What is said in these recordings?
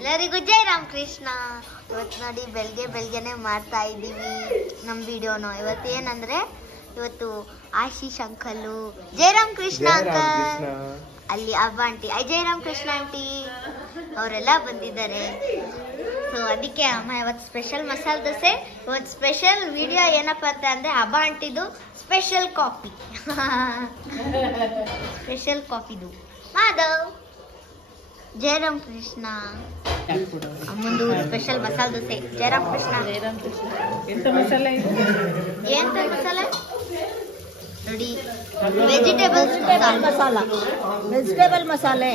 ಎಲ್ಲರಿಗೂ ಜೈ ರಾಮಕೃಷ್ಣ. ಇವತ್ತು ನೋಡಿ ಬೆಳಗ್ಗೆನೆ ಮಾಡ್ತಾ ಇದ್ದೀವಿ ನಮ್ಮ ವಿಡಿಯೋನು. ಇವತ್ತು ಏನಂದ್ರೆ ಇವತ್ತು ಆಶೀಶ್ ಅಂಕಲು, ಜೈ ರಾಮಕೃಷ್ಣ ಅಂಕಲ್, ಅಲ್ಲಿ ಅಬ್ಬ ಆಂಟಿ, ಜೈ ರಾಮಕೃಷ್ಣ ಆಂಟಿ ಅವರೆಲ್ಲ ಬಂದಿದ್ದಾರೆ. ಸೊ ಅದಕ್ಕೆ ಅಮ್ಮ ಇವತ್ತು ಸ್ಪೆಷಲ್ ಮಸಾಲೆ ದೋಸೆ. ಇವತ್ತು ಸ್ಪೆಷಲ್ ವಿಡಿಯೋ ಏನಪ್ಪ ಅಂತ ಅಂದ್ರೆ ಅಬ್ಬ ಆಂಟಿದು ಸ್ಪೆಷಲ್ ಕಾಫಿ ಸ್ಪೆಷಲ್ ಕಾಫಿದು ಮಾಧವ್. ಜೈ ರಾಮಕೃಷ್ಣ ಅಮ್ಮಂದು ಸ್ಪೆಷಲ್ ಮಸಾಲೆ ದೋಸೆ. ಜೈ ರಾಮಕೃಷ್ಣ. ಎಂತ ಮಸಾಲೆ ಎಂತ ಮಸಾಲೆ ನೋಡಿ, ವೆಜಿಟೇಬಲ್ ಮಸಾಲೆ.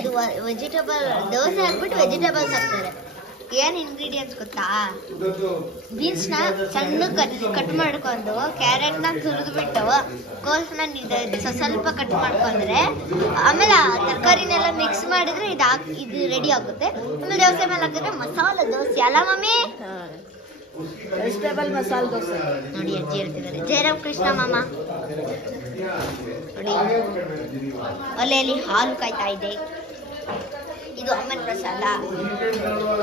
ವೆಜಿಟೇಬಲ್ ದೋಸೆ ಹಾಕ್ಬಿಟ್ಟು ವೆಜಿಟೇಬಲ್ಸ್ ಹಾಕ್ತಾರೆ. ಏನ್ ಇಂಗ್ರೀಡಿಯೆಂಟ್ಸ್ ಗೊತ್ತಾ? ಬೀನ್ಸ್ ನ ಸಣ್ಣ ಕಟ್ ಮಾಡ್ಕೊಂಡು, ಕ್ಯಾರೆಟ್ ನ ತುರಿದ್ಬಿಟ್ಟು, ಕೋಲ್ಸ್ನ ಸ್ವಲ್ಪ ಕಟ್ ಮಾಡ್ಕೊಂಡ್ರೆ, ಆಮೇಲೆ ತರಕಾರಿನೆಲ್ಲ ಮಿಕ್ಸ್ ಮಾಡಿದ್ರೆ ಇದು ರೆಡಿ ಆಗುತ್ತೆ. ಆಮೇಲೆ ದೋಸೆ ಮೇಲೆ ಹಾಕಿದ್ರೆ ಮಸಾಲೆ ದೋಸೆ ಅಲ್ಲ ಮಮ್ಮಿ? ವೆಜಿಟೇಬಲ್ ಮಸಾಲೆ ದೋಸೆ ನೋಡಿ ಅಜ್ಜಿ ಹೇಳ್ತಿದ್ದಾರೆ. ಜೈ ರಾಮಕೃಷ್ಣ ಮಾಮ. ನೋಡಿ ಒಲೆಯಲ್ಲಿ ಹಾಲು ಕಾಯ್ತಾ ಇದೆ. ಇದು ಅಮ್ಮನ ಪ್ರಸಾದ.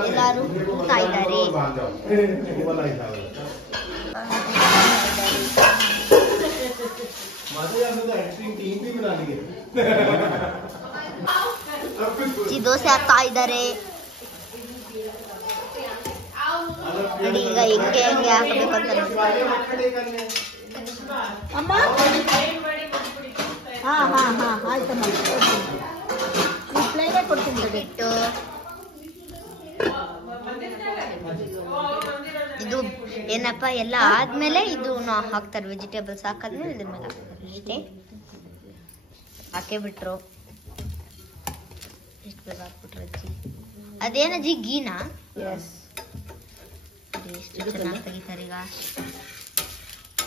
ಎಲ್ಲರೂ ಊಟ ಇದ್ದಾರೆ. ದೋಸೆ ಹಾಕ್ತಾ ಇದ್ದಾರೆ. ನೋಡಿ ಈಗ ಹೆಂಗೆ ಹಾಕಬೇಕು ಅಂತ ಅಮ್ಮ. ಹಾ ಆಯ್ತಮ್ಮ, ಪ್ಲೇನೇ ಕೊಡ್ತೀನಿ ಬಿಟ್ಟು. ಇದು ಏನಪ್ಪ ಎಲ್ಲ ಆದ್ಮೇಲೆ ಇದು ಹಾಕ್ತಾರೆ. ವೆಜಿಟೇಬಲ್ಸ್ ಹಾಕಾದ್ಮೇಲೆ ಇದ್ರ ಮೇಲೆ ಹಾಕ್ತಾರೆ ಅಷ್ಟೇ. ಹಾಕೇ ಬಿಟ್ರು. ಎಷ್ಟು ಬೇಗ ಹಾಕ್ಬಿಟ್ರು ಅಜ್ಜಿ. ಅದೇನಜ್ಜಿ ಗೀನಾ? ಎಷ್ಟು ಚೆನ್ನಾಗಿ ತೆಗಿತಾರೆ.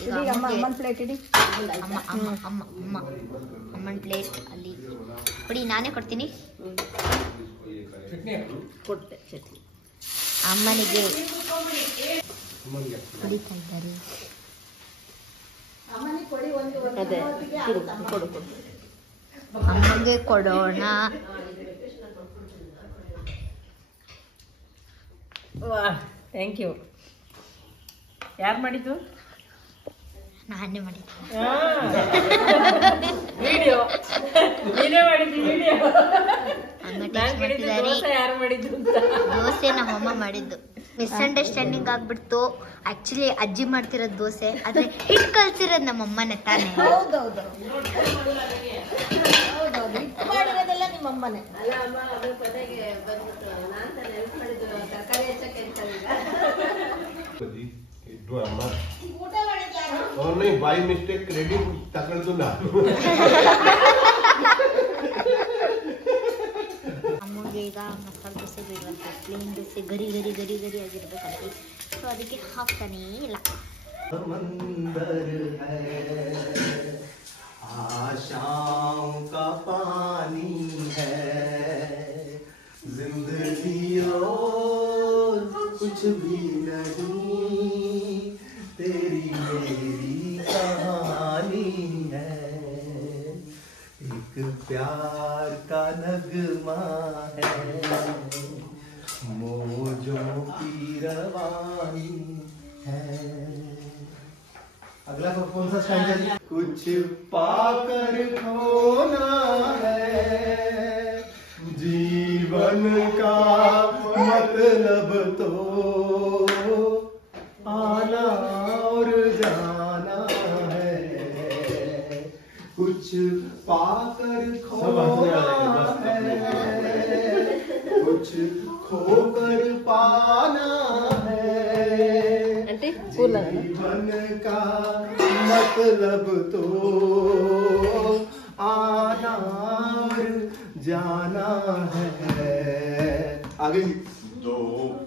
ಈಗ ಅಮ್ಮನ ಪ್ಲೇಟ್ ಅಲ್ಲಿ ಕೊಡಿ, ನಾನೇ ಕೊಡ್ತೀನಿ. ಅಮ್ಮನಿಗೆ ಹೊಡಿತಾ ಇದ್ದಾರೆ. ಅಮ್ಮನಿಗೆ ಕೊಡೋಣ. Thank you. ಯಾರು ಮಾಡಿದ್ದು? ನಾನೇ ಮಾಡಿದ್ದು. ವಿಡಿಯೋ ನೀನೇ ಮಾಡಿದ್ದು. ವಿಡಿಯೋ ಯಾರು ಮಾಡಿದ್ದು? ದೋಸೆ ನಮ್ಮಮ್ಮ ಮಾಡಿದ್ದು. ಮಿಸ್ಅಂಡರ್ಸ್ಟ್ಯಾಂಡಿಂಗ್ ಆಗ್ಬಿಡ್ತು. ಆಕ್ಚುಲಿ ಅಜ್ಜಿ ಮಾಡ್ತಿರೋದು ದೋಸೆ, ಆದ್ರೆ ಹಿಟ್ಟು ಕಲ್ಸಿರೋದು ನಮ್ಮಮ್ಮನೇ ತಾನೇ. ಹೌದೌದು, ಮಾಡಿರೋದೆಲ್ಲ ನಿಮ್ಮಮ್ಮನೇ. नहीं बाई मिस्टेक क्रेडिट तकड़ ನಾನು. ಅಮ್ಮಗೆ ಈಗ ಮಸಾಲೆ ದೋಸೆ ಬೇಡುವಂತೆ, ಪ್ಲೇನ್ ದೋಸೆ ಗರಿ ಗರಿ ಗರಿ ಗರಿ ಆಗಿರ್ಬೇಕಂತೆ. ಸೊ ಅದಕ್ಕೆ ಹಾಕ್ತಾನೇ ಇಲ್ಲ. आशाओं का पानी है जिंदगी और कुछ भी नहीं, तेरी मेरी कहानी है, एक प्यार का नगमा है, मौजों की रवानी है। अगला कौन सा स्टैंडर्ड? कुछ पाकर खोना है, जीवन का मतलब तो आना और जाना है, कुछ पाकर खोना है, कुछ खोकर पाना है, जीवन का मतलब तो आना और जाना है। आगे दो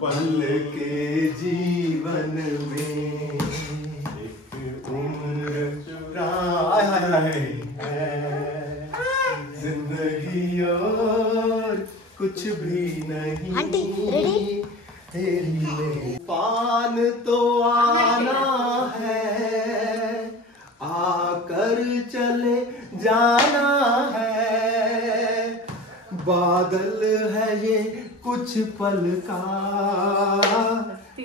पल के जीवन में एक उम्र है, जिंदगी और कुछ भी नहीं। Aunty ready? पान तो आना है, आकर कर चले जाना है, बादल है ये कुछ पल का,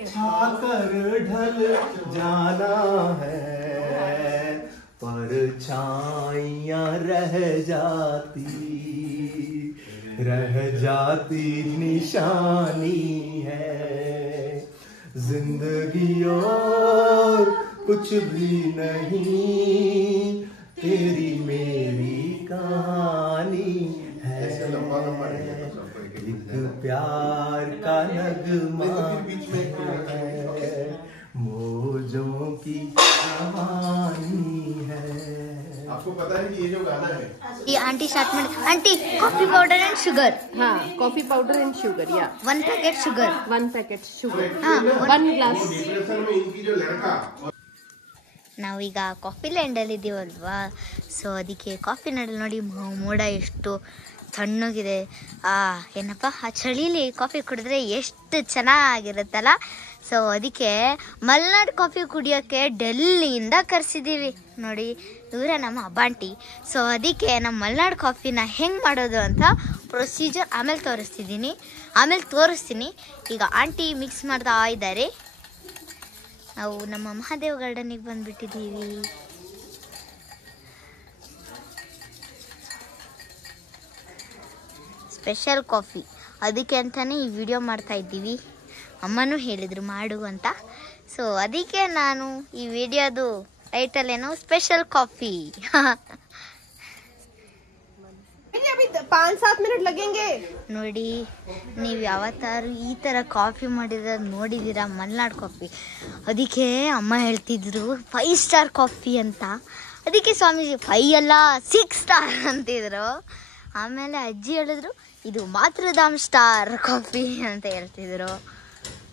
छाकर ढल जाना है, परछाइयां रह जाती निशानी है, जिंदगी और कुछ भी नहीं, तेरी मेरी कहानी है, ऐसे लंबा लंबा नहीं है, सबको एक प्यार का नगमा है, मौजों की कहानी है। आपको पता है कि ये जो गाना है ये आंटी स्टार्ट में aunty coffee powder and sugar हाँ कॉफी पाउडर एंड शुगर या 1 पैकेट शुगर 1 पैकेಟ್ ಶುಗರ್ हाँ, 1 ಗ್ಲಾಸ್ डिप्रेशन में इनकी जो लड़का ನಾವೀಗ ಕಾಫಿ ಲ್ಯಾಂಡಲ್ಲಿ ಇದ್ದೀವಲ್ವಾ, ಸೊ ಅದಕ್ಕೆ ಕಾಫಿ ಲ್ಯಾಂಡಲ್ಲಿ ನೋಡಿ ಮೋಡ ಎಷ್ಟು ತಣ್ಣಗಿದೆ. ಏನಪ್ಪ ಆ ಚಳಿಲಿ ಕಾಫಿ ಕುಡಿದ್ರೆ ಎಷ್ಟು ಚೆನ್ನಾಗಿರುತ್ತಲ್ಲ. ಸೊ ಅದಕ್ಕೆ ಮಲ್ನಾಡ್ ಕಾಫಿ ಕುಡಿಯೋಕ್ಕೆ ಡೆಲ್ಲಿಯಿಂದ ಕರೆಸಿದ್ದೀವಿ. ನೋಡಿ ಇವರೇ ನಮ್ಮ ಅಬ್ಬಾಂಟಿ. ಸೊ ಅದಕ್ಕೆ ನಮ್ಮ ಮಲ್ನಾಡ್ ಕಾಫಿನ ಹೆಂಗೆ ಮಾಡೋದು ಅಂತ ಪ್ರೊಸೀಜರ್ ಆಮೇಲೆ ತೋರಿಸ್ತೀನಿ. ಈಗ ಆಂಟಿ ಮಿಕ್ಸ್ ಮಾಡ್ತಾ ಇದ್ದಾರೆ. ನಾವು ನಮ್ಮ ಮಹಾದೇವ್ ಗಾರ್ಡನಿಗೆ ಬಂದುಬಿಟ್ಟಿದ್ದೀವಿ. ಸ್ಪೆಷಲ್ ಕಾಫಿ ಅದಕ್ಕೆ ಅಂತಲೇ ಈ ವಿಡಿಯೋ ಮಾಡ್ತಾ ಇದ್ದೀವಿ. ಅಮ್ಮನೂ ಹೇಳಿದರು ಮಾಡು ಅಂತ. ಸೊ ಅದಕ್ಕೆ ನಾನು ಈ ವಿಡಿಯೋದು ಟೈಟಲ್ ಏನು ಸ್ಪೆಷಲ್ ಕಾಫಿ. 5-7 ಮಿನಿಟ್ ಲಗेंगे ನೋಡಿ ನೀವು ಯಾವತ್ತಾರು ಈ ಥರ ಕಾಫಿ ಮಾಡಿರೋದು ನೋಡಿದ್ದೀರಾ? ಮಲ್ನಾಡ್ ಕಾಫಿ. ಅದಕ್ಕೆ ಅಮ್ಮ ಹೇಳ್ತಿದ್ರು 5 ಸ್ಟಾರ್ ಕಾಫಿ ಅಂತ. ಅದಕ್ಕೆ ಸ್ವಾಮೀಜಿ 5 ಅಲ್ಲ 6 ಸ್ಟಾರ್ ಅಂತಿದ್ರು. ಆಮೇಲೆ ಅಜ್ಜಿ ಹೇಳಿದ್ರು ಇದು ಮಾತೃಧಾಮ್ ಸ್ಟಾರ್ ಕಾಫಿ ಅಂತ ಹೇಳ್ತಿದ್ರು.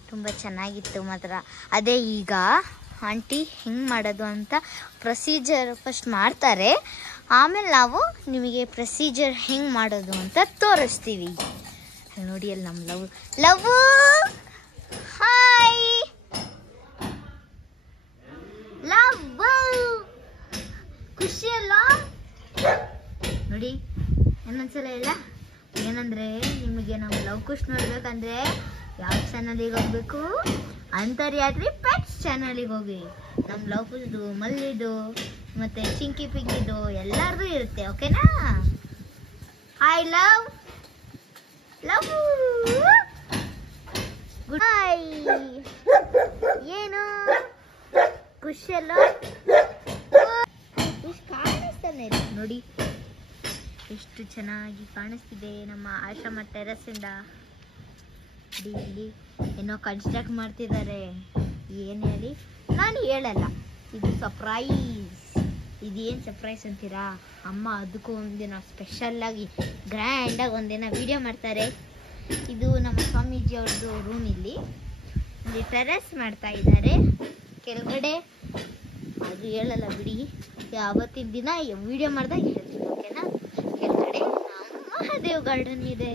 ತುಂಬ ಚೆನ್ನಾಗಿತ್ತು ಮಾತ್ರ. ಅದೇ ಈಗ ಆಂಟಿ ಹೆಂಗೆ ಮಾಡೋದು ಅಂತ ಪ್ರೊಸೀಜರ್ ಫಸ್ಟ್ ಮಾಡ್ತಾರೆ, ಆಮೇಲೆ ನಾವು ನಿಮಗೆ ಪ್ರೊಸೀಜರ್ ಹೆಂಗೆ ಮಾಡೋದು ಅಂತ ತೋರಿಸ್ತೀವಿ. ಅಲ್ಲಿ ನೋಡಿ ಅಲ್ಲಿ ನಮ್ಮ ಲವ್ ಹಾಯ್ ಲವ್ ಖುಷಿ ಅಲ್ಲ ನೋಡಿ. ಇನ್ನೊಂದ್ಸಲ ಇಲ್ಲ ಏನಂದರೆ ನಿಮಗೆ ನಮ್ಮ ಲವ್ ಖುಷಿ ನೋಡ್ಬೇಕಂದ್ರೆ ಯಾವ ಚಾನಲಿಗೆ ಹೋಗ್ಬೇಕು? ಅಂತರ್ಯಾತ್ರಿ ಪೆಟ್ಸ್ ಚಾನಲಿಗೆ ಹೋಗಿ. ನಮ್ಮ ಲವ್ ಖುಷಿದು ಮಲ್ಲಿದು ಮತ್ತು ಚಿಂಕಿ ಪಿಂಕಿದು ಎಲ್ಲರದು ಇರುತ್ತೆ. ಓಕೆನಾ? Hi love good hi. ಏನು ಖುಷಿ ಅಲ್ಲ? ಖುಷಿ ಕಾಣಿಸ್ತಾನೆ ನೋಡಿ, ಎಷ್ಟು ಚೆನ್ನಾಗಿ ಕಾಣಿಸ್ತಿದೆ ನಮ್ಮ ಆಶ್ರಮ ಟೆರಸಿಂದ. ಇಲ್ಲಿ ಏನೋ ಕನ್ಸ್ಟ್ರಕ್ಟ್ ಮಾಡ್ತಿದ್ದಾರೆ. ಏನು ಹೇಳಿ ನಾನು ಹೇಳಲ್ಲ, ಇದು ಸರ್ಪ್ರೈಸ್. ಇದೇನು ಸರ್ಪ್ರೈಸ್ ಅಂತೀರಾ? ಅಮ್ಮ ಅದಕ್ಕೂ ಒಂದಿನ ಸ್ಪೆಷಲ್ಲಾಗಿ ಗ್ರ್ಯಾಂಡಾಗಿ ಒಂದಿನ ವಿಡಿಯೋ ಮಾಡ್ತಾರೆ. ಇದು ನಮ್ಮ ಸ್ವಾಮೀಜಿ ಅವ್ರದ್ದು ರೂಮ್. ಇಲ್ಲಿ ಟೆರಸ್ ಮಾಡ್ತಾ ಇದ್ದಾರೆ ಕೆಳಗಡೆ. ಅದು ಹೇಳಲ್ಲ ಬಿಡಿ, ಯಾವತ್ತಿನ ದಿನ ವಿಡಿಯೋ ಮಾಡಿದಾಗ ಹೇಳ್ತೀನಿ. ಓಕೆನಾ? ಕೆಳಗಡೆ ಮಹಾದೇವ್ ಗಾರ್ಡನ್ ಇದೆ.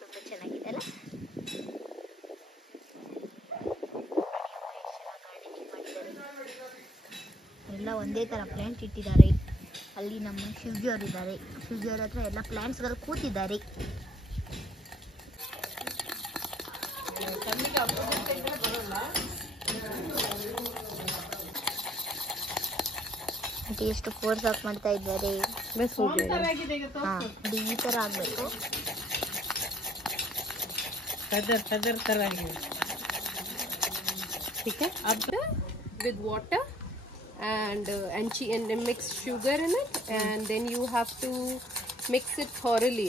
ತುಂಬ ಚೆನ್ನಾಗಿದೆ ಅಲ್ಲ? ಎಲ್ಲ ಒಂದೇ ಥರ ಪ್ಲಾಂಟ್ ಇಟ್ಟಿದ್ದಾರೆ. ಅಲ್ಲಿ ನಮ್ಮ ಶಿವಜಿ ಅವರು ಇದ್ದಾರೆ. ಶಿವಜಿ ಅವ್ರ ಹತ್ರ ಎಲ್ಲ ಪ್ಲಾಂಟ್ಸ್ಗಳು ಕೂತಿದ್ದಾರೆ. ಎಷ್ಟು ಫೋರ್ಸ್ ಆಫ್ ಮಾಡ್ತಾ ಇದ್ದಾರೆ. ಈ ಥರ ಆಗಬೇಕು. feather ತರ ಆಗಿದೆ. ठीक है? अब with water and mix sugar in it, and then you have to mix it thoroughly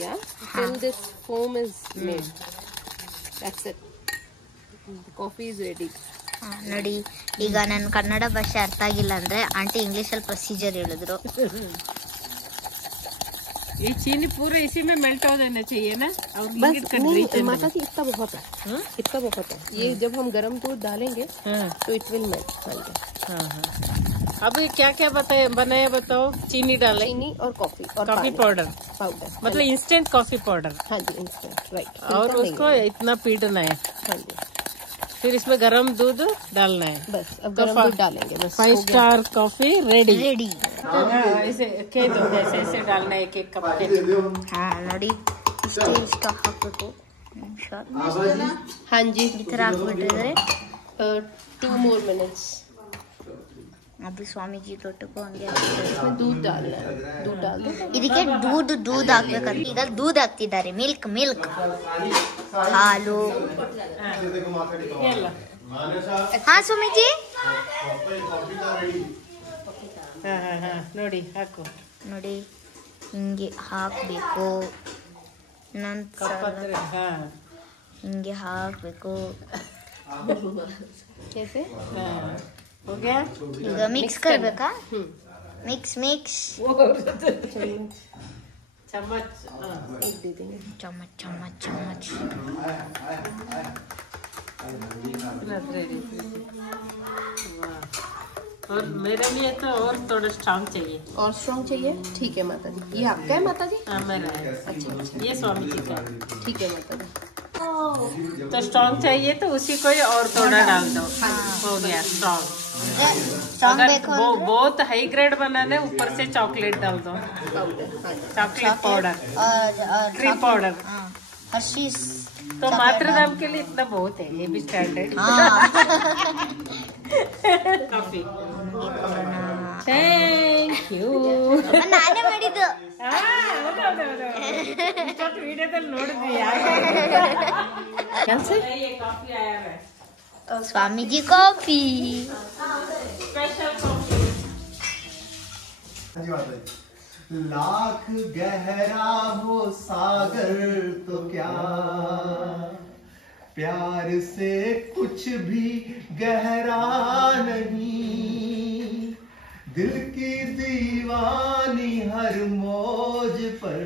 till this foam is made. That's it. The coffee is ready. ನೋಡಿ, ಈಗ ನನ್ನ ಕನ್ನಡ ಭಾಷೆ ಅರ್ಥ ಆಗಿಲ್ಲ ಅಂದ್ರೆ ಆಂಟಿ ಇಂಗ್ಲಿಷಲ್ಲಿ ಪ್ರೊಸೀಜರ್ ಹೇಳಿದ್ರು. ये चीनी पूरा इसी में मेल्ट हो जाना चाहिए ना? और माता जी इतना बहुत है. ये जब हम गरम दूध डालेंगे तो इट विल मेल्ट. अब क्या क्या बनाया बताओ? चीनी डाले, चीनी और कॉफी पाउडर मतलब इंस्टेंट कॉफी पाउडर. हाँ जी, इंस्टेंट, राइट. और उसको इतना पीटना है. हाँ जी. फिर इसमें गरम दूध डालना है। बस अब गरम दूध डालेंगे बस। 5 स्टार कॉफी रेडी। ರೆಡಿ. ऐसे के दो, ऐसे ऐसे डालना है, एक एक कप के। ಹಾ ನೋಡಿ ಇಷ್ಟು ಹಾಕ್ಬೇಕು. हाँ जी, ಈ ತರ ಹಾಕ್ಬಿಟ್ಟಿದ್ರೆ 2 more minutes। ಅದು ಸ್ವಾಮೀಜಿ ತೊಟ್ಟಕ್ಕೂ ಹಂಗೆ इसमें दूध डालना है, दूध डाल दो। ಇದಕ್ಕೆ दूध ಹಾಕ್ಬೇಕಂತ. ಈಗ दूध ಹಾಕ್ತಿದ್ದಾರೆ. ಮಿಲ್ಕ್ ಹಾಲು. ಎಲ್ಲ ಹಾ ಸ್ವಾಮೀಜಿ ನೋಡಿ ಹಾಕು. ನೋಡಿ ಹಿಂಗೆ ಹಾಕ್ಬೇಕು. ನಂತರ ಹಾ ಹಿಂಗೆ ಹಾಕ್ಬೇಕು. कैसे? हो गया। ಈಗ ಮಿಕ್ಸ್ करಬೇಕಾ? ಮಿಕ್ಸ್ चम्मच एक दे देंगे। ಚಮಚ್. रेडी। और मेरे लिए तो और थोड़ा स्ट्रॉन्ग चाहिए। और स्ट्रॉन्ग चाहिए? ठीक है माता जी। ये आपका है माता जी? हाँ मेरा है। अच्छा, ये स्वामी जी का है। ठीक है माता जी। तो स्ट्रॉन्ग चाहिए तो उसी को ही और थोड़ा डाल दो। हो गया स्ट्रॉन्ग। ಸ್ಟ್ರಾಂಗ್ अगर ಬೇಕು वो बहुत हाई ग्रेड बनाने ऊपर से चॉकलेट डाल दो। Chocolate powder, cream powder. Hershey's. तो मात्र दाम के लिए इतना बहुत है। ये भी स्टैंडर्ड कॉफी। Thank you. ನಾನೇ ಮಾಡಿದ್ದು. ವಿಡಿಯೋದಲ್ಲಿ ನೋಡಿದ್ವಿ ಯಾರು ಕಾಫಿ ಆಯಾ है। Swamiji coffee. Special coffee. Lakh गहरा हो सागर तो क्या, प्यार से कुछ भी गहरा नहीं। दिल की दीवानी हर मौज पर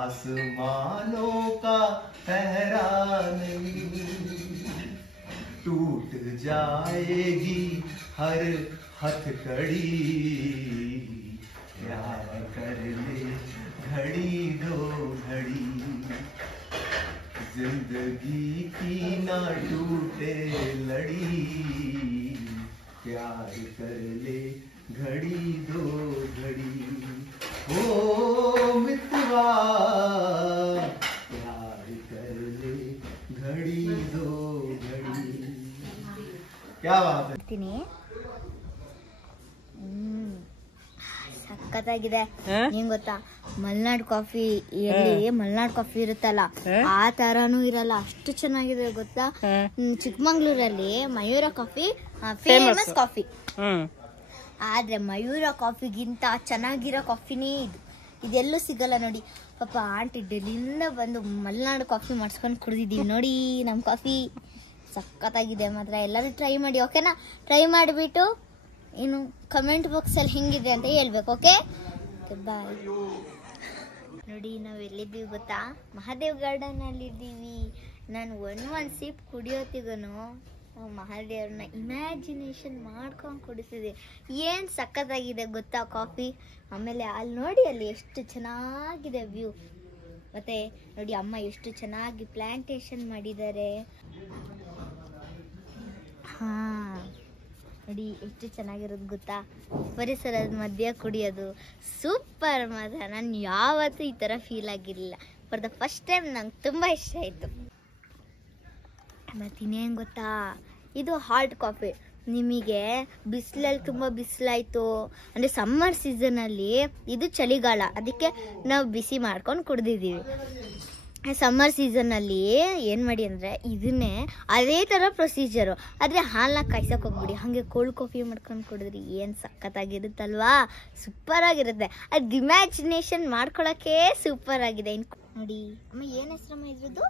आसमानों का पहरा नहीं। टूट जाएगी हर हथकड़ी, प्यार कर ले घड़ी दो घड़ी। जिंदगी की ना टूटे लड़ी, प्यार कर ले घड़ी दो घड़ी। ओ मितवा प्यार कर ले घड़ी दो घड़ी। क्या बात है। ತಿನ್ನಿ. ಸಖತ್ತಾಗಿದೆ. ಏನ್ ಗೊತ್ತಾ, ಮಲ್ನಾಡ್ ಕಾಫಿ ಮಲ್ನಾಡ್ ಕಾಫಿ ಇರುತ್ತಲ್ಲ ಆ ತರಾನು ಇರಲ್ಲ, ಅಷ್ಟು ಚೆನ್ನಾಗಿದೆ ಗೊತ್ತಾ. ಚಿಕ್ಕಮಂಗ್ಳೂರಲ್ಲಿ ಮಯೂರ ಕಾಫಿ ಫೇಮಸ್ ಕಾಫಿ. ಆದ್ರೆ ಮಯೂರ ಕಾಫಿಗಿಂತ ಚೆನ್ನಾಗಿರೋ ಕಾಫಿನೇ ಇದೆಲ್ಲೂ ಸಿಗಲ್ಲ ನೋಡಿ. ಪಾಪ ಆಂಟಿ ಡೆಲ್ಲಿಂದ ಬಂದು ಮಲ್ನಾಡು ಕಾಫಿ ಮಾಡಿಸ್ಕೊಂಡು ಕುಡಿದಿದ್ದೀವಿ ನೋಡಿ. ನಮ್ಮ ಕಾಫಿ ಸಖತ್ತಾಗಿದೆ ಮಾತ್ರ. ಎಲ್ಲರೂ ಟ್ರೈ ಮಾಡಿ ಓಕೆನಾ? ಟ್ರೈ ಮಾಡಿಬಿಟ್ಟು ಇನ್ನು ಕಮೆಂಟ್ ಬಾಕ್ಸಲ್ಲಿ ಹೆಂಗಿದೆ ಅಂತ ಹೇಳ್ಬೇಕು. Okay bye. ನೋಡಿ ನಾವು ಎಲ್ಲಿದ್ದೀವಿ ಗೊತ್ತಾ? ಮಹಾದೇವ್ ಗಾರ್ಡನ್ ಅಲ್ಲಿ ಇದ್ದೀವಿ. ನಾನು ಒಂದ್ ಸಿಪ್ ಕುಡಿಯೋತಿಗೂ ನಾವು ಮಹಾದೇವ್ರನ್ನ ಇಮ್ಯಾಜಿನೇಷನ್ ಮಾಡ್ಕೊಂಡು ಕುಡಿಸಿದೆ. ಏನ್ ಸಖತ್ತಾಗಿದೆ ಗೊತ್ತಾ ಕಾಫಿ. ಆಮೇಲೆ ಅಲ್ಲಿ ನೋಡಿ, ಅಲ್ಲಿ ಎಷ್ಟು ಚೆನ್ನಾಗಿದೆ ವ್ಯೂ. ಮತ್ತೆ ನೋಡಿ ಅಮ್ಮ ಎಷ್ಟು ಚೆನ್ನಾಗಿ ಪ್ಲಾಂಟೇಶನ್ ಮಾಡಿದ್ದಾರೆ. ಹಾ ನೋಡಿ ಎಷ್ಟು ಚೆನ್ನಾಗಿರೋದು ಗೊತ್ತಾ. ಪರಿಸರದ ಮಧ್ಯೆ ಕುಡಿಯೋದು ಸೂಪರ್ ಮಾತ್ರ. ನಾನು ಯಾವತ್ತೂ ಈ ಥರ ಫೀಲ್ ಆಗಿರಲಿಲ್ಲ. ಫಾರ್ ದ ಫಸ್ಟ್ ಟೈಮ್ ನಂಗೆ ತುಂಬ ಇಷ್ಟ ಆಯಿತು. ಮತ್ತು ಇನ್ನೇನು ಗೊತ್ತಾ, ಇದು ಹಾಟ್ ಕಾಫಿ. ನಿಮಗೆ ಬಿಸಿಲಲ್ಲಿ ತುಂಬ ಬಿಸಿಲಾಯಿತು ಅಂದರೆ ಸಮ್ಮರ್ ಸೀಸನಲ್ಲಿ, ಇದು ಚಳಿಗಾಲ, ಅದಕ್ಕೆ ನಾವು ಬಿಸಿ ಮಾಡ್ಕೊಂಡು ಕುಡ್ದಿದ್ದೀವಿ. ಸಮ್ಮರ್ ಸೀಸನಲ್ಲಿ ಏನು ಮಾಡಿ ಅಂದರೆ ಇದನ್ನೇ ಅದೇ ಥರ ಪ್ರೊಸೀಜರು, ಆದರೆ ಹಾಲನ್ನ ಕಾಯ್ಸಕ್ಕೆ ಹೋಗ್ಬಿಡಿ, ಹಾಗೆ ಕೋಲ್ಡ್ ಕಾಫಿ ಮಾಡ್ಕೊಂಡು ಕುಡಿದ್ರಿ ಏನು ಸಖತ್ತಾಗಿರುತ್ತಲ್ವಾ. ಸೂಪರಾಗಿರುತ್ತೆ. ಅದು ಇಮ್ಯಾಜಿನೇಷನ್ ಮಾಡ್ಕೊಳಕ್ಕೆ ಸೂಪರ್ ಆಗಿದೆ. ನೋಡಿ ಅಮ್ಮ, ಏನು ಹೆಸರಮ್ಮ ಇದ್ರದ್ದು?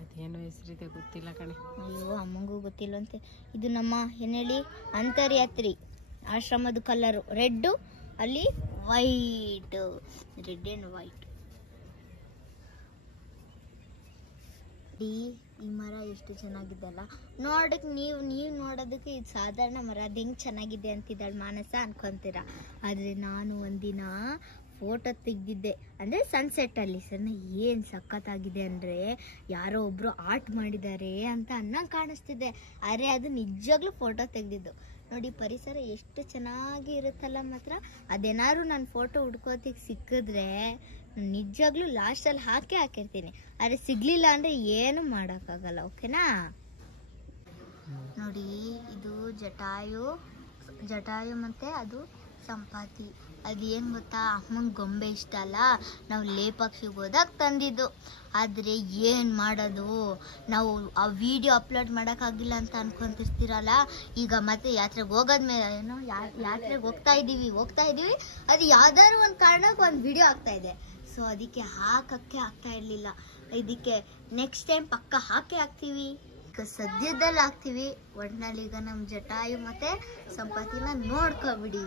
ಅದೇನೋ ಹೆಸರಿದೆ ಗೊತ್ತಿಲ್ಲ ಕಣೆ. ಅಯ್ಯೋ ಅಮ್ಮಂಗೂ ಗೊತ್ತಿಲ್ಲಂತೆ. ಇದು ನಮ್ಮ ಏನು ಹೇಳಿ, ಅಂತರ್ಯಾತ್ರಿ ಆಶ್ರಮದ ಕಲರು ರೆಡ್ಡು, ಅಲ್ಲಿ ವೈಟ್, ರೆಡ್ ಆ್ಯಂಡ್ ವೈಟ್. ಈ ಮರ ಎಷ್ಟು ಚೆನ್ನಾಗಿದೆ ಅಲ್ಲ ನೋಡಕ್ಕೆ. ನೀವು ನೋಡೋದಕ್ಕೆ ಇದು ಸಾಧಾರಣ ಮರ, ಅದು ಹೆಂಗೆ ಚೆನ್ನಾಗಿದೆ ಅಂತಿದ್ದಾಳೆ ಮಾನಸ ಅನ್ಕೊಂತೀರ. ಆದರೆ ನಾನು ಒಂದಿನ ಫೋಟೋ ತೆಗ್ದಿದ್ದೆ ಅಂದರೆ ಸನ್ಸೆಟ್ಟಲ್ಲಿ. ಸಣ್ಣ ಏನು ಸಖತ್ತಾಗಿದೆ ಅಂದರೆ ಯಾರೋ ಒಬ್ಬರು ಆರ್ಟ್ ಮಾಡಿದ್ದಾರೆ ಅಂತ ಅನ್ನಂಗೆ ಕಾಣಿಸ್ತಿದೆ. ಆದರೆ ಅದು ನಿಜವಾಗ್ಲೂ ಫೋಟೋ ತೆಗೆದಿದ್ದು. ನೋಡಿ ಪರಿಸರ ಎಷ್ಟು ಚೆನ್ನಾಗಿ ಇರುತ್ತಲ್ಲ. ಮಾತ್ರ ಅದೇನಾದ್ರು ನಾನು ಫೋಟೋ ಹುಡ್ಕೋತಿಗೆ ಸಿಕ್ಕಿದ್ರೆ ನಿಜವಾಗ್ಲೂ ಲಾಸ್ಟಲ್ಲಿ ಹಾಕಿರ್ತೀನಿ. ಆದರೆ ಸಿಗಲಿಲ್ಲ ಅಂದರೆ ಏನು ಮಾಡೋಕ್ಕಾಗಲ್ಲ. ಓಕೆನಾ? ನೋಡಿ ಇದು ಜಟಾಯು ಮತ್ತು ಅದು ಸಂಪಾತಿ. ಅದು ಏನು ಗೊತ್ತಾ, ಅಮ್ಮನ ಗೊಂಬೆ ಇಷ್ಟ ಅಲ್ಲ, ನಾವು ಲೇಪಾಕ್ಷಿಗೆ ಹೋದಾಗ ತಂದಿದ್ದು. ಆದರೆ ಏನು ಮಾಡೋದು, ನಾವು ಆ ವಿಡಿಯೋ ಅಪ್ಲೋಡ್ ಮಾಡೋಕ್ಕಾಗಿಲ್ಲ ಅಂತ ಅನ್ಕೊಂತಿರ್ತೀರಲ್ಲ. ಈಗ ಮತ್ತೆ ಯಾತ್ರೆಗೆ ಹೋಗೋದ್ಮೇಲೆ ಏನೋ ಯಾತ್ರೆಗೆ ಹೋಗ್ತಾ ಇದ್ದೀವಿ, ಅದು ಯಾವ್ದಾದ್ರು ಒಂದು ಕಾರಣಕ್ಕೆ ಒಂದು ವಿಡಿಯೋ ಆಗ್ತಾಯಿದೆ. ಸೊ ಅದಕ್ಕೆ ಹಾಕೋಕ್ಕೆ ಆಗ್ತಾ ಇರಲಿಲ್ಲ. ಇದಕ್ಕೆ ನೆಕ್ಸ್ಟ್ ಟೈಮ್ ಪಕ್ಕ ಹಾಕ್ತೀವಿ, ಸದ್ಯದಲ್ಲಿ ಹಾಕ್ತೀವಿ. ಒಟ್ಟಿನಲ್ಲಿ ಈಗ ನಮ್ಮ ಜಟಾಯು ಮತ್ತು ಸಂಪಾತಿನ ನೋಡ್ಕೊಬಿಡಿ.